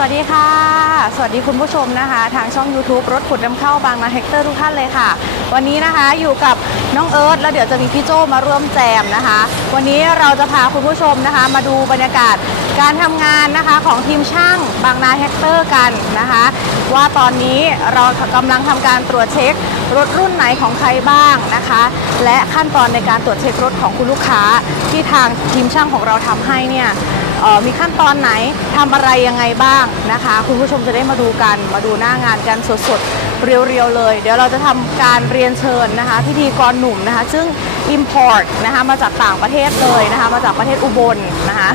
สวัสดีค่ะ สวัสดีคุณผู้ชมนะคะ ทางช่อง YouTube รถขุดน้ำเข้าบางนาเฮกเตอร์ทุกท่านเลยค่ะ วันนี้นะคะอยู่กับน้องเอิร์ธแล้วเดี๋ยวจะมีพี่โจมาร่วมแจมนะคะ วันนี้เราจะพาคุณผู้ชมนะคะ มาดูบรรยากาศการทำงานนะคะของทีมช่างบางนาเฮกเตอร์กันนะคะ ว่าตอนนี้เรากำลังทำการตรวจเช็ครถรุ่นไหนของใครบ้างนะคะ และขั้นตอนในการตรวจเช็ครถของคุณลูกค้าที่ทางทีมช่างของเราทำให้เนี่ย มีขั้นตอนไหนทำอะไรยังไงบ้างนะคะ คุณผู้ชมจะได้มาดูกัน มาดูหน้างานกันสดๆ เรียวๆเลย เดี๋ยวเราจะทำการเรียนเชิญนะคะพิธีกรหนุ่มนะคะ ซึ่ง Import นะคะมาจากต่างประเทศเลยนะคะ มาจากประเทศอุบลนะคะ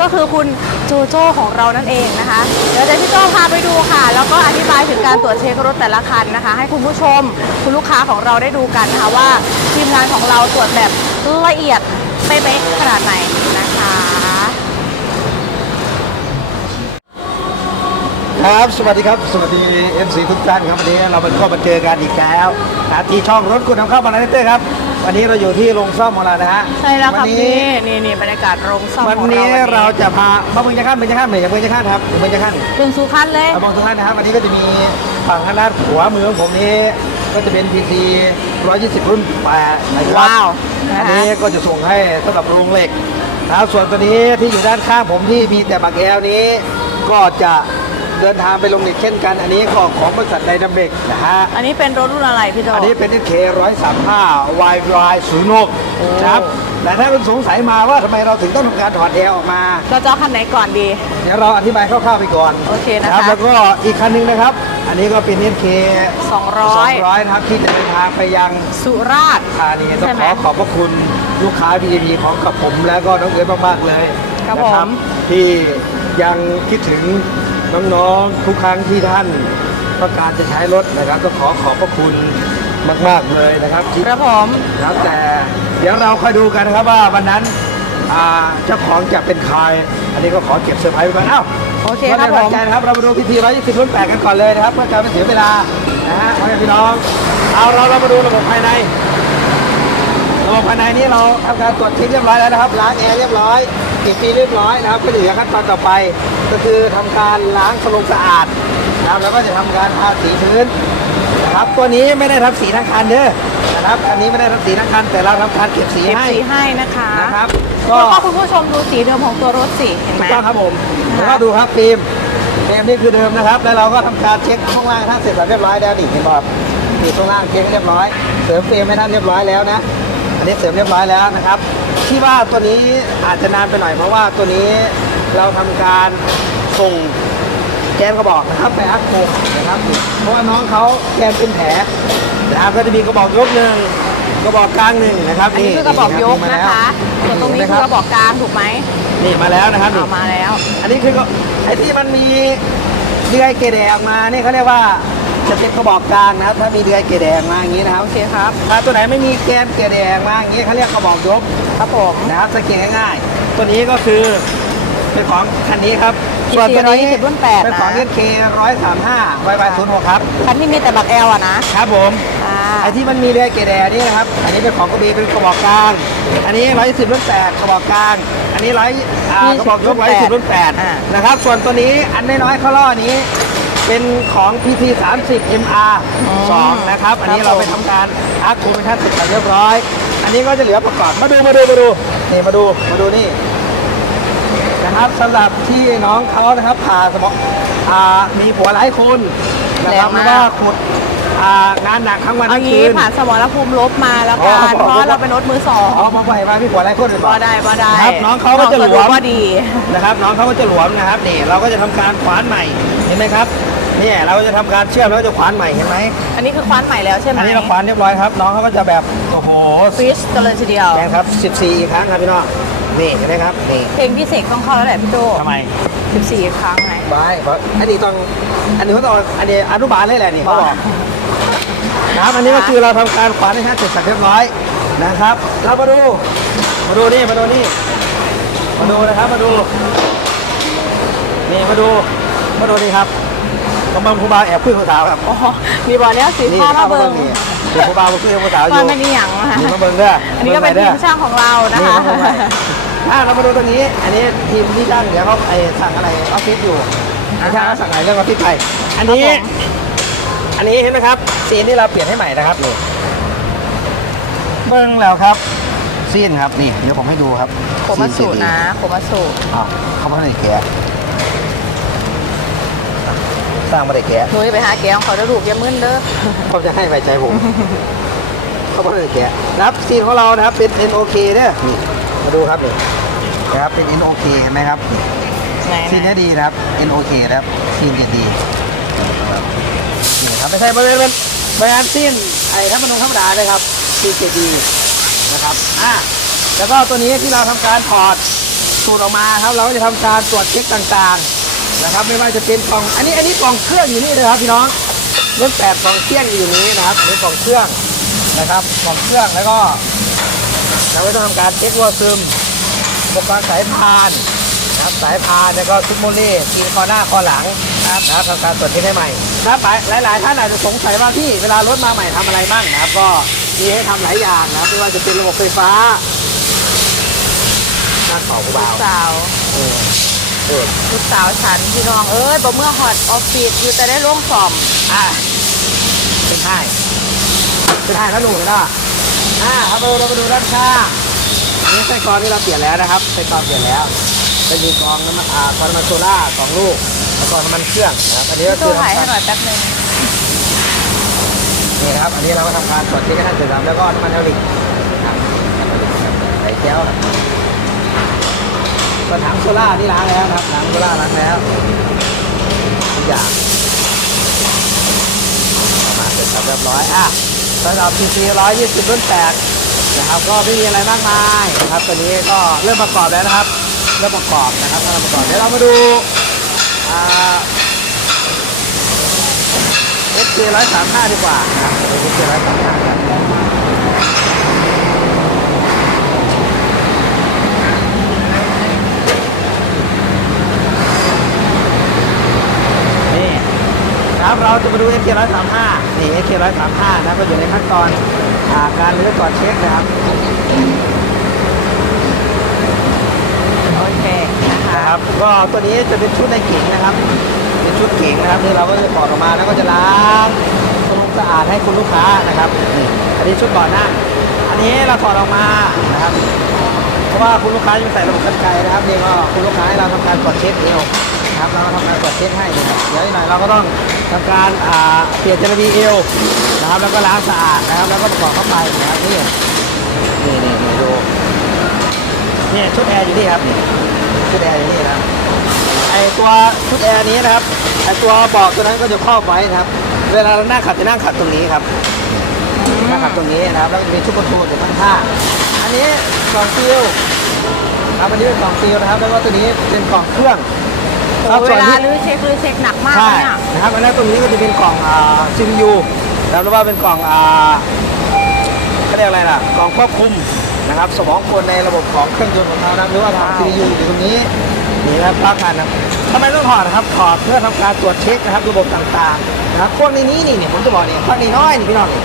ก็คือคุณโจโจ้ของเรานั่นเองนะคะ เดี๋ยวจะพี่โจ้พาไปดูค่ะ แล้วก็อธิบายถึงการตรวจเช็ครถแต่ละคันนะคะ ให้คุณผู้ชมคุณลูกค้าของเราได้ดูกันนะคะว่าทีมงานของเราตรวจแบบละเอียดเป๊ะๆขนาดไหนนะคะ ครับ สวัสดีครับ สวัสดี MC ทุกท่านครับวันนี้เราเป็นก็มาเจอกันอีกแล้วนะที่ช่องรถคุณนำเข้ามาในเต้ครับ วันนี้เราอยู่ที่โรงซ่อมของเรานะฮะใช่แล้วครับวันนี้นี่นี่นี่บรรยากาศโรงซ่อมวันของเรานี้วันเราจะพามาเมืองจะขั้นเมืองจะขั้นเมืองจะเมืองจะขั้นครับเมืองจะขั้นถึงสุขันเลยเรามองทุกท่านนะครับวันนี้ก็จะมีฝั่งทางด้านขวามือของผมนี้ ก็จะเป็น PT 120 รุ่น8นะครับว้าวอันะนคะนี้ก็จะส่งให้สำหรับโรงเหล็กนะครับส่วนตัวนี้ที่อยู่ด้านข้างผมที่มีแต่บักแอลนี้ ก็จะ เดินทางไปลงเหล็กเช่นกัน อันนี้ก็ของบริษัทไดนามิกนะฮะ อันนี้เป็นรถรุ่นอะไรพี่โจอันนี้เป็น SK 135 YY 06นะครับแต่ถ้าคุณสงสัยมาว่าทำไมเราถึงต้องทำการถอดแอร์ออกมา เราจะเอาคันไหนก่อนดี เดี๋ยวเราอธิบายคร่าวๆไปก่อนโอเคนะคะรับแล้วก็อีกคันหนึงนะครับ อันนี้ก็เป็น SK 200 200นะครับที่จะเดินทางไปยังสุราษฎร์ธานีต้องใช่ไหขมอขอบพระคุณลูกค้า VIP ของกับผม แล้วก็น้องเอ๋ยมากๆเลยครับนะผมที่ ยังคิดถึงน้องๆทุกครั้งที่ท่านต้องการจะใช้รถนะครับ ก็ขอขอบพระคุณมาก ๆ เลยนะครับที่ครับผมครับแต่เดี๋ยวเราค่อยดูกันนะครับว่าวันนั้นอ่าเจ้าของจะเป็นใคร อันนี้ก็ขอเก็บเซอร์ไพรส์ไว้ก่อนเอ้าโอเคก็ครับได้ผปัจมจัยนะครับเรามาดูพิธีร้อยยี่สิบรุ่นแปดกันก่อนเลยนะครับเพื่อการไม่เสียเวลานะฮะพ่อแม่พี่น้องเอาเราเรามาดูระบบภายในระบบภายในนี้เราทำการตรวจเช็คเรียบร้อยแล้วนะครับล้างแอร์เรียบร้อย เก็บปีเรียบร้อยนะครับก็เหลือขั้นตอนต่อไป ก็คือทำการล้างสลงสะอาดนะครับแล้วก็จะทำการทาสีพื้นนะครับตัวนี้ไม่ได้ทำสีทั้งคันเด้อนะครับอันนี้ไม่ได้ทำสีทั้งคันแต่เราทำการเก็บสีเก็บให้สีให้นะคะนะครับก็แล้วก็คุณผู้ชมดูสีเดิมของตัวรถสิเห็นไหถูมกต้องครับผมค่ะแล้วก็ดูครับฟิล์มฟิล์มนี่คือเดิมนะครับ แล้วเราก็ทำการเช็คข้างล่างท่านเสร็จสับเรียบร้อยแล้วนี่เห็นป่ะครับนี่ข้างล่างเช็คให้เรียบร้อย เสริมฟิล์มให้ท่านเรียบร้อยแล้วนะ อันนี้เสริมเรียบร้อยแล้วนะครับ ที่ว่าตัวนี้อาจจะนานไปหน่อยเพราะว่าตัวนี้เราทำการส่งแกนกระบอกนะครับไปอัพโคนะครับเพราะว่าน้องเขาแกนเป็นแผลนะครับก็จะมีกระบอกยกหนึ่งกระบอกกลางหนึ่งนะครับอันนี้คือกระบอกยกนะคะ ส่วนตรงนี้คือกระบอกกลางถูกไหมนี่มาแล้วนะครับนี่ เอามาแล้ว อันนี้คือก็ไอ้ที่มันมีเดือยเกรดแดงมา นี่เขาเรียกว่า จะเป็นกระบอกกลางนะครับ ถ้ามีเดือยเกรดแดงมาอย่างนี้นะครับโอเคครับถ้าตัวไหนไม่มีแกนเกรดแดงมาอย่างนี้เขาเรียกกระบอกยกครับผมนะครับสังเกตง่ายๆ ตัวนี้ก็คือเป็นของคันนี้ครับ GT ส่วนตัวนี้120รุ่นแปดเป็นของนะ SK 135 YY 06ครับ คันที่มีแต่บักแอลอะนะครับผมอ่าไอ้ที่มันมีเรือเกรดแดนี่นะครับ อันนี้เป็นของกระบี่เป็นกระบอกกลาง อันนี้ร้อยสิบรุ่นแปดกระบอกกลาง อันนี้ร้อยอ่ากระบอกยกร้อยสิบรุ่นแปดอ่านะครับ ส่วนตัวนี้อันน้อยๆข้อล่อนี้ เป็นของ PT 30 MR 2นะครับ อันนี้เราไปทำการอาร์คูเป็นท่านเสร็จสับเรียบร้อย อันนี้ก็จะเหลือประกอบมาดูมาดูมาดูนี่มาดูมาดูนี่นะครับสำหรับที่น้องเขานะครับผ่าสมองอ่ามีผัวหลายคนนะครับแรงแล้วมากก็ขุดอ่างานหนักทั้งวันเอาทั้งงี้คืนผ่านสมรภูมิลบมาแล้วอ๋กัอนเพราะเราเป็นรถมือสองอ๋อมาไปมาพี่ผัวหลายคนเลยบ่ได้บ่ได้ครับน้องเขาก็จะหลวมน้องว่าดีนะครับ น้องเขาก็จะหลวมนะครับนี่เราก็จะทำการขวานใหม่เห็นไหมครับ เนี่ยเราก็จะทำการเชื่อมแล้วก็จะขวานใหม่เห็นไหมอันนี้คือคว้านใหม่แล้วใช่ไหมอันนี้เราขวานเรียบร้อยครับ น้องเขาก็จะแบบโอ้โหฟิชกันเลยทีเดียวแกงครับ 14อีกครั้งครับพี่น้องนี่เห็นไหมครับนี่เพลงพี่เสกต้องเข้าแล้วแหละพี่โจทำไม 14 ครั้งไงบายเพราะอันนี้ต้องอันนี้เขาต้องอันนี้อนุบาลเลยแหละนี่เขาบอกนะครับอันนี้ก็คือเราทำการขวานให้ท่านเสร็จสับเรียบร้อยนะครับ เรามาดูมาดูนี่มาดูนี่มาดูนะครับมาดูนี่มาดูมาดูนี่ครับ กำลังครูบาแอบคุยกับสาวครับอ๋อมีบอลแล้วสีนี่พ่อมาเบิงนี่เดี๋ยวครูบามาคุยกับสาวอว่ายู่ไม่นี่หยังนะคะนี่มาเบิ่งเด้ออันนี้ก็เป็นทีมช่างของเรานะนี่คะมาเบิ่งไว้อ่าเรามาดูตัวนี้ อันนี้ทีมที่ช่างเดี๋ยวเขาไอสั่งอะไรออฟฟิศอยู่ไอ้ช่างเขาสั่งอะไรเรื่องออฟฟิศไปอันนี้ครับผมอันนี้เห็นไหมครับซีนที่เราเปลี่ยนให้ใหม่นะครับนี่เบิ้งแล้วครับซีนครับนี่เดี๋ยวผมให้ดูครับโคมาสูนะโคมาสูอ่าเขาไม่ได้แกะ สร้างไม่ได้แกะหนูจะไปหาแกของเขาจะถูกอยามึนเด้อเขาจะให้ไว้ใจผม เขาไม่ได้แกะนะครับซีนของเรานะครับเป็น NOK เนี่ยนี่มาดูครับนี่นะครับเป็น NOK เห็นไหมครับไหนซีนเนี้ยดีนะครับ NOK นะครับซีนจะดีนะครับนี่ครับไม่ใช่บริเวณบริเวณซีนไอ้ธรรมนูญธรรมดาเลยครับซีนจะดีนะครับอะแล้วก็ตัวนี้ที่เราทำการถอดสูตรออกมาครับ เราก็จะทำการตรวจเช็คต่างๆ นะครับ ไม่ว่าจะเป็นกล่อง อันนี้อันนี้กล่องเครื่องอยู่นี่นะครับพี่น้องรถแปดกล่องเครื่องอยู่นี้นะครับอันนี้กล่องเครื่องนะครับกล่องเครื่องแล้วก็เราก็ต้องทำการเช็ควัวซึมอุปกรณ์สายพานนะครับสายพานแล้วก็ซุปโมเล่ทีคอหน้าคอหลังนะครับนะครับทำการตรวจเช็คให้ใหม่นะครับหลายหลายๆท่านอาจจะสงสัยว่าพี่เวลารถมาใหม่ทำอะไรบ้างนะครับ ก็มีให้ทำหลายอย่างนะครับไม่ว่าจะเป็นระบบไฟฟ้าหน้าเข่าลูเบากสาวเออเออ ลูกสาวฉันพี่น้องเอ้ยบ่เมื่อฮอตออฟฟิศอยู่แต่ได้ร่วงสอมอะเป็นไห้เป็นไห้แล้วหนูนะอ่าครับเราเรามาดูด้านข้างอันนี้ไส้กรองที่เราเปลี่ยนแล้วนะครับไส้กรองเปลี่ยนแล้วจะมีกรองน้ำมันอ่ากรองน้ำมันโซล่าสองลูกแล้วก็น้ำมันเครื่องนะครับอันนี้ก็พี่คืโจอถ่ายให้ทำหน่การอยแป๊บนึงนี่นะครับอันนี้เราก็ทำการตรวจเช็คให้ท่านเสร็จแล้วแล้วก็น้ำมันเทอริกนะครับใส่แก้ว ก็ถังโซล่านี่ล้างแล้วครับถังโซล่าล้างแล้วทุกอย่างมาเสร็จสับเรียบร้อยอะสำหรับ PC 120 รุ่น8นะครับก็ไม่มีอะไรมากมายนะครับตัวนี้ก็เริ่มประกอบแล้วนะครับ เริ่มประกอบนะครับเริ่มประกอบเดี๋ยวเรามาดูอ่า SK 135ดีกว่านะครับ SK 135ครับนี่นะครับ เราจะมาดู SK 135 นี่ SK 135นะก็อยู่ในขั้นตอนอ่าการเลือกก่อนเช็คนะครับ โอเคนะคะนะครับ ก็ตัวนี้จะเป็นชุดในเก๋งนะครับ เป็นชุดเก๋งนะครับที่เราก็จะถอดออกมาแล้วก็จะล้างทำความสะอาดให้คุณลูกค้านะครับนี่อันนี้ชุดก่อนหน้าอันนี้เราถอดออกมานะครับ เพราะว่าคุณลูกค้ายังใส่ระบบกันไกรนะครับนี่ก็คุณลูกค้าให้เราทำการตรวจเช็คเอว นะครับเราทำการตรวจเช็คให้เดี๋ยวอีกหน่อยเราก็ต้องทำการอ่าเปลี่ยนจระบีเอวนะครับแล้วก็ล้างสะอาดนะครับ แล้วก็ประกอบเข้าไปนะครับนี่นี่นี่นี่ดูนี่ยชุดแอร์อยู่นี่ครับนี่ชุดแอร์อยู่นี่นะไอตัวชุดแอร์นี้นะครับไอตัวเบาะตัวนั้นก็จะครอบไว้นะครับ เวลาเรานั่งขับจะนั่งขับตรงนี้ครับนั่งขับตรงนี้นะครับแล้วมีชุดคอนโทรลอยู่ข้างๆอันนี้กล่องฟิลครับอันนี้เป็นกล่องฟิลนะครับ แล้วก็ตัวนี้เป็นกล่องเครื่อง ครับเวส่วนลานี้ ลื้อเช็คลื้อเช็คหนักมากใช่เลยเนี่ยนะครับอันนั้นตรงนี้ก็จะเป็นกล่องอ่า CPU นะครับแล้วว่าเป็นกล่องอ่าเขาเรียกอะไรล่ะกล่องควบคุมนะครับสมองคนในระบบของเครื่องยนต์ของเรานะหรือว่าของ CPU อยู่ตรงนี้นี่นะครับปลั๊กกันนะทำไมต้องถอดนะครับถอดเพื่อทำการตรวจเช็คนะครับระบบต่างๆนะครับพวกในนี้นี่เนี่ยผมจะบอกเนี่ยพวกนี้น้อยนี่พี่น้องนี่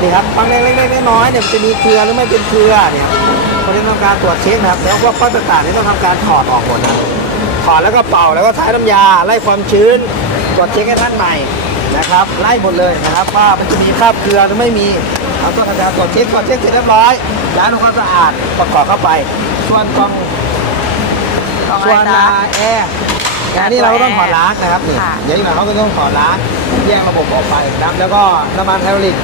นี่ครับฟังเล็กๆน้อยๆเนี่ยมันจะมีเครือหรือไม่เป็นเครือเนี่ยเขาจะทำการตรวจเช็คนะครับแล้วพวกก้อนต่างๆนี่ต้องทำการถอดออกหมดนะ ถอดแล้วก็เป่าแล้วก็ใช้น้ำยาไล่ความชื้นตรวจเช็คให้ท่านใหม่นะครับ ไล่หมดเลยนะครับ ว่ามันจะมีคราบเกลือหรือไม่มีเราต้องทำการตรวจเช็คตรวจเช็คเสร็จเรียบร้อยล้างทำความสะอาดประกอบเข้าไป ส่วนกล่องกล่องอะส่ไรวนจ๊ะ แอร์อันนี้เราก็ต้องถอดล้างนะครับนี่ค่ะ เดี๋ยวอีกหน่อยเขาก็ต้องถอดล้างแยกระบบออกไปนะครับแล้วก็น้ำมันไฮดรอลิก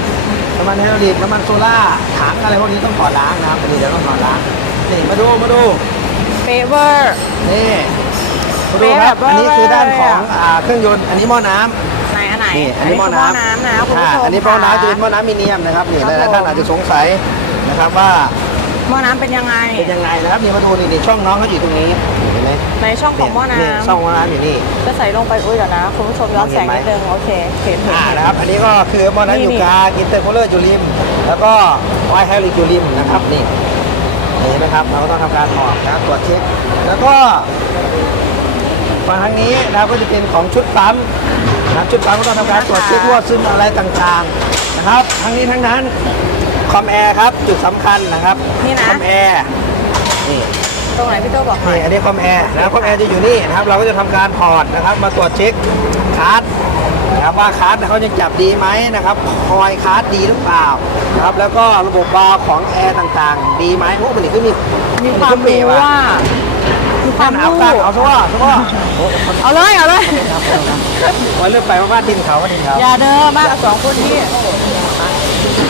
น้ำมันไฮดรอลิกน้ำมันโซล่าถังอะไรพวกนี้ต้องถอดล้างนะครับอันนี้เดี๋ยวต้องถอดล้างนี่มาดูมาดู เฟเวอร์ นี่ ดูครับเป๊ะแบบว่าอันนี้คือด้านของเลยอะอ่าเครื่องยนต์ อันนี้หม้อน้ำ ไหนอันไหนนี่อันนี้หม้อคืน้ำน้ำนะคุณอ่าผู้ชมอันนี้หม้อน้ำจะเป็นหม้ค่ะอน้ำมิเนียมนะครับนี่ครับหลายๆท่านผมอาจจะสงสัยนะครับว่าหม้อน้ำเป็นยังไง เป็นยังไงนะครับนี่มาดูนี่นี่ช่องน้องเขาอยู่ตรงนี้เห็นไหมในช่องของหม้อน้ช่องหม้อน้ำอยู่นี่ำก็ใส่ลงไปอุ้ยเดี๋ยวนะคุณผู้ชมย้อนแสงนิดนึงโอเคเห็นเห็นอ่าเห็นนะครับอันนี้ก็คือหม้อน้ำอยู่นี่กลางอินเตอร์โคเลอร์อยู่ริม แล้วก็ไวท์ไฮริกอยู่ริมนะครับนี่นี่เห็นไหมครับเราก็ต้องทำการถอดนะครับตรวจเช็คแล้วก็ ฝั่งทางนี้นะครับก็จะเป็นของชุดปั๊มนะครับชุดปั๊มก็ต้องทำการตรวจเช็ครั่วซึมอะไรต่างๆนะครับ ทั้งนี้ทั้งนั้นคอมแอร์ครับจุดสำคัญนะครับนี่นะ คอมแอร์นี่ ตรงไหนพี่โจบอกหน่อยนี่อันนี้คอมแอร์นะครับคอมแอร์จะอยู่นี่นะครับเราก็จะทำการถอดนะครับ มาตรวจเช็คคาร์ดนะครับว่าคาร์ดเขายังจับดีไหมนะครับคอยคาร์ดดีหรือเปล่านะครับแล้วก็ระบบบาล์วของแอร์ต่างๆ ดีไหมโอ้มันนี่ก็มีมีความรู้ว่า มีความเอารู้การเอาซะว่าซะว่าโอ้เอาเลยเอาเลยวันเริ่มไปว่าบ้านดินเขาว่าดินเขาอย่าเด้อมากกับสองคนที่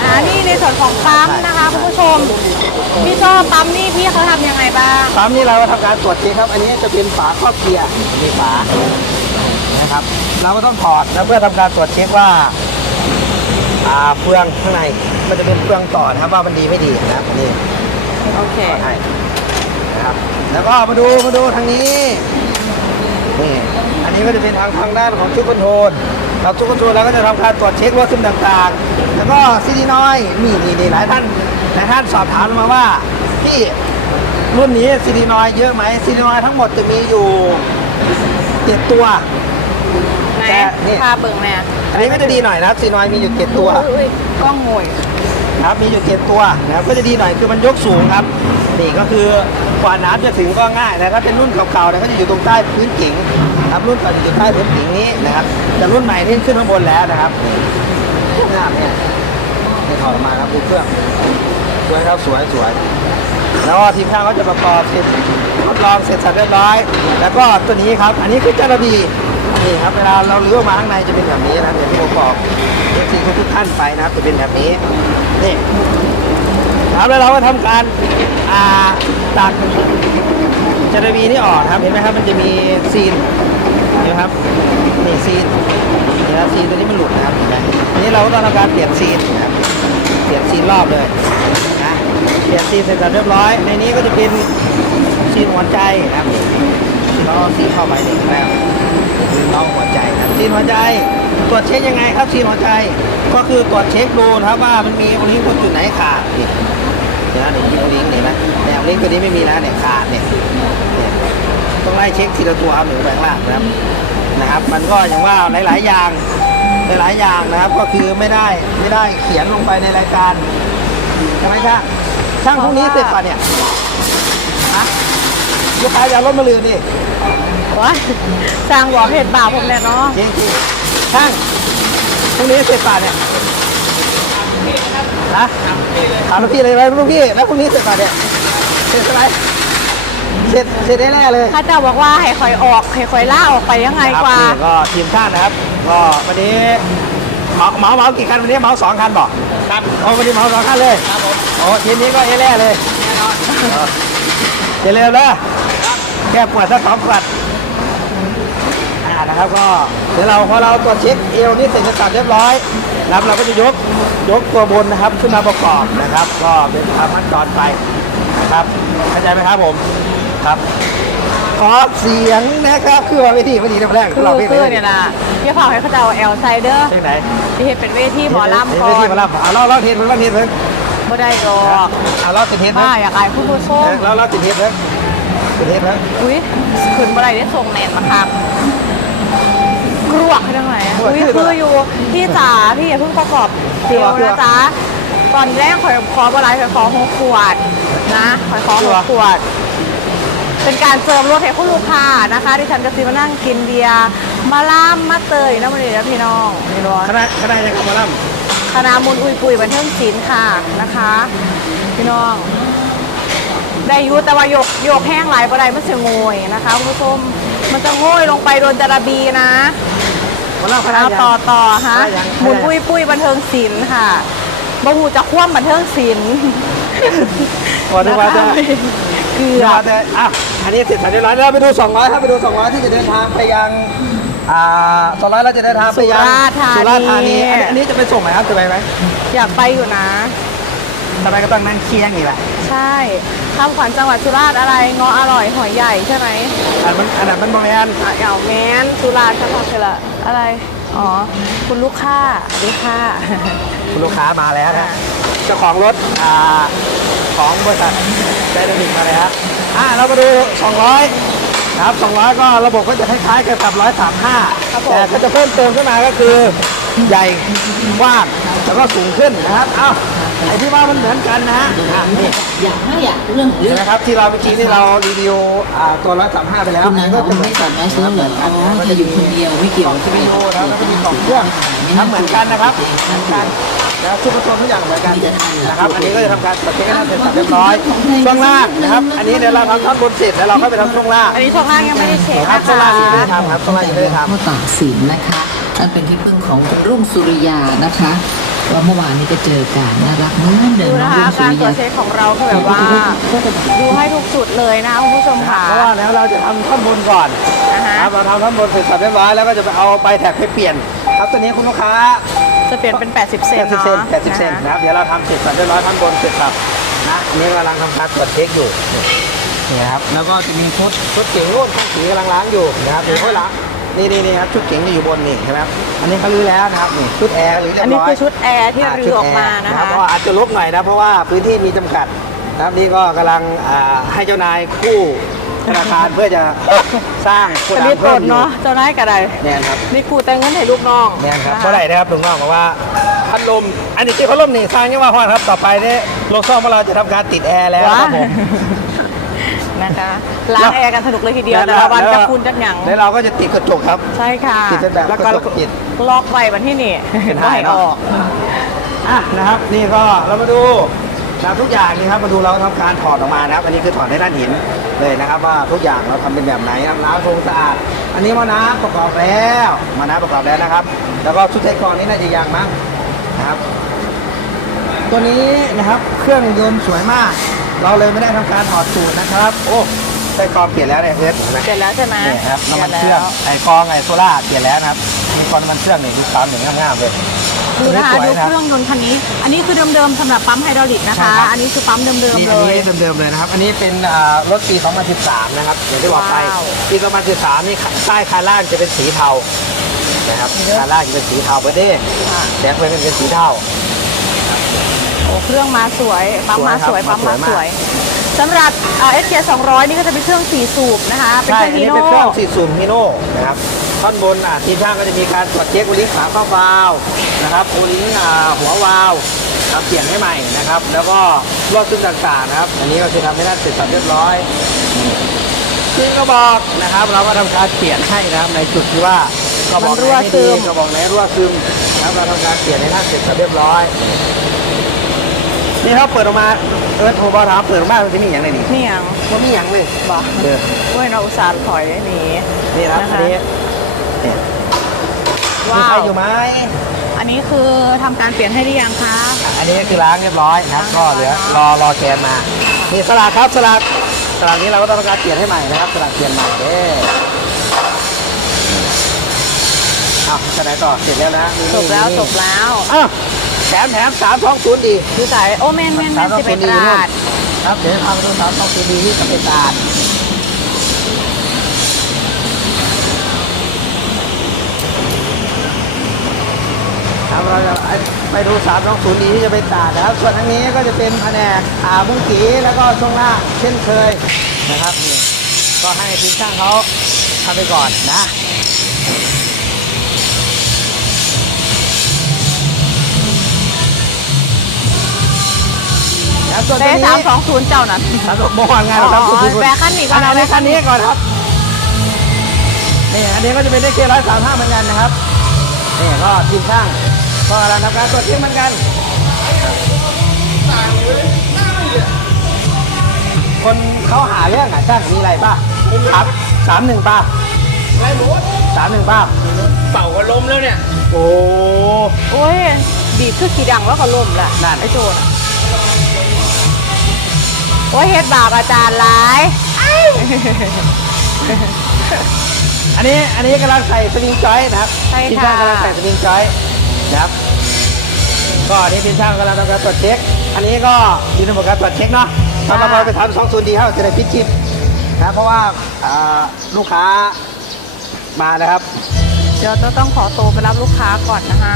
อ่านี่ในส่วนของปั๊มนะคะคุณผู้ชมพี่โจปั๊มนี่พี่เขาทำยังไงบ้างปั๊มนี่เราทำการตรวจเช็คครับ อันนี้จะเป็นฝาครอบเกียร์มีฝานะครับ เราก็ต้องถอดนะเพื่อทำการตรวจเช็คว่าอ่าเฟืองข้างในมันจะเป็นเฟืองต่อนะครับว่ามันดีไม่ดีนะครับนี่โอเคถอดให้ นะครับ แล้วก็มาดูมาดูทางนี้นี่อันนี้ก็จะเป็นทางทางด้านของชุดคอนโทรลเราชุดคอนโทรลเราก็จะทำการตรวจเช็ครถซึมต่างๆ แล้วก็ซีดีน้อยนี่นี่นี่หลายท่านหลายท่านสอบถามมาว่าพี่รุ่นนี้ซีดีน้อยเยอะไหมซีดีน้อยทั้งหมดจะมีอยู่เจ็ดตัวไหนแต่นี่พาเบิ่งแม่อันนี้ก็จะดีหน่อยนะครับซีดีน้อยมีอยู่เจ็ดตัวอุ้ยอุ้ยกล้องงวย นะครับมีอยู่เจ็ดตัวนะครับก็จะดีหน่อยคือมันยกสูงครับนี่ก็คือกว่าน้ำจะถึงก็ง่ายนะถ้าเป็นรุ่นเก่าๆนี่ยก็จะอยู่ตรงใต้พื้นกิ่งครับรุ่นเก่าจะอยู่ใต้พื้นกิ่งนี้นะครับแต่รุ่นใหม่ที่ขึ้นข้างบนแล้วนะครับหน้าเนี่ยนี่ถอดออกมาครับดูเครื่องสวยครับสวยสวยแล้วทีมช่างก็จะประกอบเสร็จทดลองเสร็จสับเรียบร้อย แล้วก็ตัวนี้ครับ อันนี้คือจาระบี นี่ครับเวลาเราลื้อออกมาข้างในจะเป็นแบบนี้นะอย่างที่ผมบอกเอฟซีทุกท่านไปนะครับจะเป็นแบบนี้นี่ครับแล้วเราก็ทำการอ่าตัดจระบีนี่ออกครับเห็นไหมครับ มันจะมีซีนเห็นไหมครับนี่ซีนนี่ครับซีนตัวนี้มันหลุดนะครับเห็นไหมทีนี้เราก็ต้องทำการเปลี่ยนซีนนะครับเปลี่ยนซีนรอบเลยนะเปลี่ยนซีนเสร็จสับเรียบร้อย ในนี้ก็จะเป็นซีนหัวใจนะครับเราซีนเข้าไปนี่นะ ครับซีนล้อหัวใจครับซีนหัวใจ ตรวจเช็คยังไงครับซีนหัวใจ ก็คือตรวจเช็คดูนะครับว่ามันมีโอลิงตรงจุดไหนขาดนี่เดี๋ยวนี่มีโอลิงก์นี่ไหมแนวลิงก์ตัวนี้ไม่มีแล้วเนี่ยขาดเนี่ยเนี่ยต้องไล่เช็คทีละตัวครับหรือแบงล่างนะครับนะครับ มันก็อย่างว่าหลาย ๆ อย่างหลาย ๆ อย่างนะครับ ก็คือไม่ได้ไม่ได้เขียนลงไปในรายการใช่ไหมครับช่างพรุ่งนี้เสร็จป่ะเนี่ยฮะลูกค้าจะเอารถมาลืมดิ ว้ายสร้างบอกเหตุบาปผมเนี่ยเนาะจริงจริงๆช่างพรุ่งนี้เสร็จป่ะเนี่ยฮะถามลูกพี่เลยไหมลูกพี่แล้วพรุ่งนี้เสร็จป่ะเนี่ยเสร็จไหมเสร็จเสร็จได้แน่เลยข้าเจ้าบอกว่าให้คอยออกให้คอยล่าออกไปยังไงกว่าครับนี่ก็ทีมชาตินะครับก็วันนี้เหมาเหมาเหมากี่คันวันนี้เหมาสองคันบอกครับโอ้วันนี้เหมาสองคันเลยครับผมโอ้ทีมนี้ก็เอเล่เลยแน่นอนเจริญเลยแก้ปวดสักสองขวดอ่า นะครับก็เดี๋ยวเราพอเราตรวจเช็คเอวนี่เสร็จสับเรียบร้อยนะครับเราก็จะยกยกตัวบนนะครับขึ้นมาประกอบนะครับ ก็เป็นตามขั้นตอนไปนะครับเข้าใจไหมครับผมครับขอเสียงนะครับคือว่าเวทีวันนี้น้ำแรกคือเราเพลงคือไหนเนี่ยนะพี่เผาให้เขาเจ้าแอลไซเดอร์เพลงไหนที่เห็นเป็นเวทีหมอลำก่เวอทีนหมอลำเอาเราเราเทนเพิ่งเราเทนเพิ่งไม่ได้ดอกเอาเราติดเทนเพิ่มางอยากอายผู้ผู้ชมเราเราติดเทนเพิ่งติดเทนเพิ่งอุ้ยขึ้นบ่ได้ได้ส่งแนนมาครับก รวกให้ทั้งไหนอุ้ยคืออยู่พี่จ๋าพี่อย่าเพิ่งประกอบเดียวนะจ๊ะตอนแรกขอยขอบอะไรขอยขอหกขวดนะขอยขอหกขวด เป็นการเสริมรถให้คุณลูกค้านะคะที่ฉันก็ซีมานั่งกินเบียร์มาล่ามมาเตยนะมันเลยนะพี่น้องนี่ร้อนคณะคณะยังกับหมอลคณะมุนอุยปุยบันเทิงศิลป์ค่ะนะคะ พี่น้องได้อยุแต่ว่าโยกโยกแห้งหลายประไดมันจะโงยนะคะคุณผู้ชมมันจะโง่ยลงไปโดนจาระบีนะำหมอลำคณะเอายังต่อต่อฮะคณะยังหมุนปุยปุยบันเทิงศิลป์ค่ะบ่หูจะคว่ำบันเทิงศิลป์ขอดูว่าจะเกลืเดี๋อยวจะอะอันนี้เสร็จสับเรียบร้อยแล้วไปดู 200ครับไปดู 200 ที่จะเดินทางไปยังอ่า200เราจะเดินทางไปยังสุราษฎร์ธานี สุราษฎร์ธานีอันนี้อันนี้จะไปส่งไหนครับจะไปไหมอยากไปอยู่นะ ทำไมก็ต้องนั่งเคียงอีกแหละใช่คำขวัญจังหวัดสุราษฎร์อะไรงออร่อยหอยใหญ่ใช่ไหมอันมันอันนั้นมันบางแอนอะเดี๋ยวแมนสุราษฎร์จังหวัดคือละอะไรอ๋อคุณลูกค้าสวัสดีค่ะคุณลูกค้ามาแล้วนะเจ้าของรถอ่าของบริษัทไดนามิกมาแล้วอะเรามาดู 200ครับ200 ก็ระบบก็จะคล้ายๆกับกับครับผม135แต่ก็จะเพิ่มเติมขึ้นมาก็คือใหญ่กว้างแล้วก็สูงขึ้นนะครับเอ้า ไอ้ที่ว่ามันเหมือนกันนะฮะอะนี่อยากให้อยากเรื่องของเห็เรื่นองไหมครับที่เราเมื่อกี้ที่เรารีวิวอ่าตัว135ไปแล้วคุณนั้นก็เขาจะเหมืไม่อนสกัอนนแมสแล้วเหรออ๋อเธออยู่คนเดียวไม่เกี่ยวซีพียูนะครับแล้วก็มีกล่องเครื่องทำเหมือนกันนะครับเหมือนกันนะครับชุดผสมทุกอย่างเหมือนกันนะครับอันนี้ก็จะทำการตรวจเช็คให้ท่านเสร็จสับเรียบร้อยช่วงล่างนะครับ อันนี้เดี๋ยวเราทำท่อนบนเสร็จแล้วเราก็ไปทำช่วงล่างอันนี้ช่วงล่างยังไม่ได้เช็คครับนะช่วงคะล่างยังไม่ได้ทำครับช่วงล่างยังไม่ได้ทำ พ่อตากสินนะคะนั่นเป็นที่พึ่งของคุณรุ่งสุริยานะคะ ว่าเมื่อวานนี้ก็เจอกันน่ารักเหมือนเดิดูมน้นะองคะรุ่งสุการริตรวยาจเช็คของเราคือแบบว่าดูให้ทุกจุดเลยนะคุณผู้ชมค่ะเพราะว่าแล้วเราจะทำท่อนบนก่อนอ่าฮะครับเราทำท่อนบนเสร็จสับเรียบร้อยแล้วก็จะไปเอาไปแท็กไปเปลี่ยน ครับตัวนี้คุณลูกค้าจะเปลี่ยนเป็น 80 เซน80เนาะเซน80เซนนะครับเดี๋ยวเราทำเสร็จสับเรียบร้อยท่อนบนเสร็จสับนะอันนี้กำลังทำการตรวจเช็คอยู่นี่นะครับแล้วก็จะมีชุดชุดเก๋งรุ่นช่างสีกำลังล้างอยู่นะครับเดี๋ยวค่อยล้าง นี่นี่นี่ครับชุดเก๋งจะอยู่บนนี่ใช่ไหมครับอันนี้เขาลื้อแล้วนะครับนี่ชุดแอร์หรือเรียอันบนี้ร้อยคือชุดแอร์ที่รื้อออกมาชุดแร์นะคะเพราะว่าอาจจะลบหน่อยนะเพราะว่าพื้นที่มีจำกัดนะครับนี่ก็กำลังอ่าให้เจ้านายคู่ธนาคารเพื่อจะสร้างโกจะดัรีงบกเพิ่มดอยู่เนาะเจ้านายกระไดเนี่ยครับนี่กูแต่งเงินให้ลูกน้องเนี่ยครับะะเท่าไหร่นะครับลุงน้องบอกว่าพัดลมอันนี้ที่พัดลมนี่สร้างยังว่าฮอนครับต่อไปเนี่ยโลกซ่อมของเราจะทำการติดแอร์แล้วว้าครับผม นะคะล้างแอร์กันสนุกเลยทีเดียวแต่ละวันจะคุณจักหยังแล้วเราก็จะติดกระจกครับ ใช่ค่ะติดเป็นแบบแล้วก็กระจกปิดล็อกไว้วันที่นี่เป็นไฮไม่ให้เนออะอกอะนะครับ นี่ก็เรามาดูนะครับทุกอย่างนี่ครับมาดูเราทำการถอดออกมานะครับ อันนี้คือถอดให้ท่านเห็นเลยนะครับ ว่าทุกอย่างเราทำเป็นแบบไหนน้ำล้างโครงสะอาดอันนี้มาน้ำประกอบแล้วมาน้ำประกอบแล้วนะครับ แล้วก็ชุดไทยกรนี่น่าจะยังมั้งนะครับ ตัวนี้นะครับเครื่องยนต์สวยมาก เราเลยไม่ได้ทำการถอดสูตรนะครับ โอ้ไทยกรเปลี่ยนแล้วเนี่ยเอิร์ธเห็นไหมเสร็จแล้วใช่ไหมเนี่ยครับน้ำมันสร็จเครื่องแล้วไอ้กองไอ้โซล่าเปลี่ยนแล้วนะครับมีกองน้ำมันเครื่องเนี่ยดูขาวเหนึ่งงามๆเลย ดูนะคะตัวดูนี้สวยเครื่องยนต์คันนี้ อันนี้คือเดิมๆสำหรับปั๊มไฮดรอลิกนะใช่คะ ครับ อันนี้คือปั๊มเดิมนี่ๆอัเลนย นี้เดิมๆเลยนะครับ อันนี้เป็นอ่ารถปี 2013 นะครับอย่างที่บอกไป ว้าวปี 2013 นี่ใต้คาร่างจะเป็นสีเทา นะครับคาร่างจะเป็นสีเทาเบอร์เด้ ค่ะ แสงไฟเป็นเป็นสีเทาโอ้ เครื่องมาสวยปั๊มมาสวยสวยครับปั๊มมามาสวยมากสวยสำหรับเอสเคสองร้อยนี่ก็จะเป็นเครื่องสี่สูบนะคะเป็นใช่เครื่องอันฮีนี้โน่เป็นเครื่องสีสูบฮีโน่นะครับท่อนบนอะทีมช่างก็จะมีการตรวจเช็คโอลิงขาเข้าวาล์วนะครับโอลิงอ่าหัววาล์วครับเปลี่ยนให้ใหม่นะครับ แล้วก็รอดซึมต่างๆนะครับ อันนี้ก็คือทำให้ได้เสร็จสับเรียบร้อยซึ่งกระบอกนะครับ เราก็ทำการเปลี่ยนให้นะครับในจุดที่ว่ากระบอกไหนไม่ดีกระบอกไหนรั่วซึมนะครับเราทำการเปลี่ยนให้ท่านเสร็จสับเรียบร้อย นี่เขาเปิดออกมาเออโทรบอถามเปิดออกมามันจะมีอย่างไรนี่นี่ยังมันมีอย่างเลยบอกเออเว้ยเราอุตส่าห์ถอยหนีนี่นะครับอันนี้เนี่ยมีว้าใครวอยู่ไหมอันนี้คือทำการเปลี่ยนให้หรือยังคะอันนี้คือล้างเรียบร้อยนะครับ ก็เหลือรอรอแกนมานี่สลักครับสลักสลักนี้เราก็ต้องทำการเปลี่ยนให้ใหม่นะครับสลักเปลี่ยนใหม่เด้อ้าวจะไหนต่อเสร็จแล้วนะมีจบแล้วนี่จบแล้วอ้าว แถมแถมสามท้องศูนย์ดีดูสายโอเมนเมนเมนสิบเอ็ดดีราดครับเดี๋ยวพาไปดูสามท้องศูนย์ดีที่สเปนตาดครับเราจะไปดูสามท้องศูนย์ดีที่จะไปตาดนะครับ ส่วนทางนี้ก็จะเป็นแผนกขาบุ้งกีแล้วก็ช่วงล่างเช่นเคยนะครับนี่ก็ให้ทีมช่างเขาทำไปก่อนนะ ครับส่วนได้ตัวนี้สามสองศูนย์เจ้านั้นครับผมบอกงานเราครับอ๋อคุณแบกคันนี้ก่อนอันนี้คันนี้ก่อนครับนี่อันนี้ก็จะเป็นได้เกียร์ร้อยสามห้าเหมือนกันนะครับนี่ก็ทีมช่างก็กำลังทำการตรวจเช็คเหมือนกัน คนเขาหาเรื่องอะช่างมีอะไรป่ะครับสามหนึ่งป่ะไรหมดสามหนึ่งป่ะเป่าก็ล้มแล้วเนี่ย โอ้โอ้ยบีบคือขี่ดังแล้วก็ล่มแหละนั่นไอ้โจรน่ะโอ้ยเฮ็ดบาปอาจารย์หลายอันนี้อันนี้กำลังใส่สวิงจอยนะครับใช่ทีมค่ะช่างกำลังใส่สวิงจอยนะครับ ก็อันนี้ทีมช่างกำลังทำการตรวจเช็ค อันนี้ก็มีระบบการตรวจเช็คเนาะถ้าเราไปทำสองศูนย์ดีเท่าจะได้พิจิตนะเพราะว่าอ่าลูกค้ามานะครับ เดี๋ยวจะต้องขอตัวไปรับลูกค้าก่อนนะคะ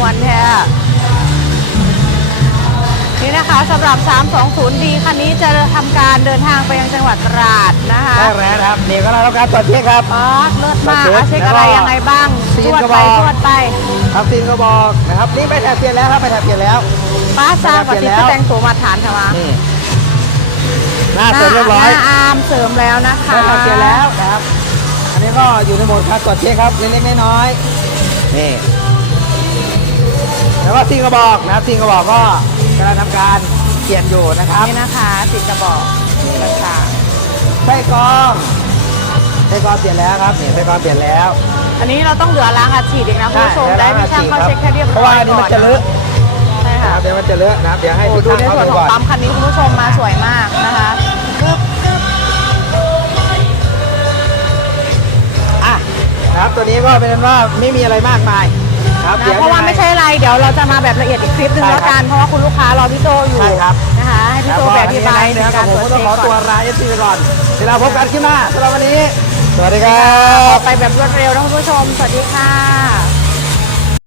มาละวาเพลงขมวนแท้นี่นะคะสำหรับ 320D คันนี้จะทำการเดินทางไปยังจังหวัดตราดนะคะได้แล้วนะครับนี่ก็เราทำการตรวจเช็คครับป๊าดเลิศมากเช็คอะเช็คอะไรแล้วก็ยังไงบ้างซีตนรวจกระไปบอก ตรวจไปครับซีนก็บอกนะครับนี่ไปแถบเปลี่ยนแล้วครับไปแถบเปลี่ยนแล้วป้าสร้างปเปลี่ฏิยนแล้วทินแต่งตัวมาฐานใช่ไหมนี่หน้าเสร็จเรียบร้อยหน้าอาร์มเสริมแล้วนะคะ ได้แถบเปลี่ยนแล้วนะครับอันนี้ก็อยู่ในโหมดการตรวจเช็คครับเล็กๆน้อยๆนี่ แล้วก็ซีนกระบอกนะครับซีนกระบอกก็กำลังทำการเปลี่ยนอยู่นะครับนี่นะคะติดกระบอกนี่ค่ะไส้กรองไส้กรองเปลี่ยนแล้วครับนี่ไส้กรองเปลี่ยนแล้ว อันนี้เราต้องเหลือล้างอัดฉีดอีกนะคุณผู้ชมได้พี่ช่างเขาเช็คแค่เรียบร้อยเพราะว่าอันนี้มันจะเลอะใช่นะค่ะครับเดี๋ยวมันจะเลอะนะครับเดี๋ยวให้โอ้ทุกดูท่านในเข้าส่วนดูของก่อนปั๊มคันนี้คุณผู้ชมมาสวยมากนะคะกึ๊บกึ๊บอะนะครับตัวนี้ก็เป็นว่าไม่มีอะไรมากมาย ครับนะดี๋ยเพราะว่าไม่ใช่อะไรเดี๋ยวเราจะมาแบบละเอียดอีกคลิปหนึงใช่แล้วครับกันเพราะว่าคุณลูกค้ารอพี่โจอยู่ใช่ครับ นะคะให้พี่โจแบบอธิบายนะครับการผมตรวจก็ต้องเช็คขอก่ตัวอนลาเอฟซีไปก่อนเดี๋ยวเราพบกันคลิปหน้าสำหรับวันนี้ สวัสดีครัอบอกไปแบบรวดเร็วนะคุณผู้ชมสวัสดีค่ะ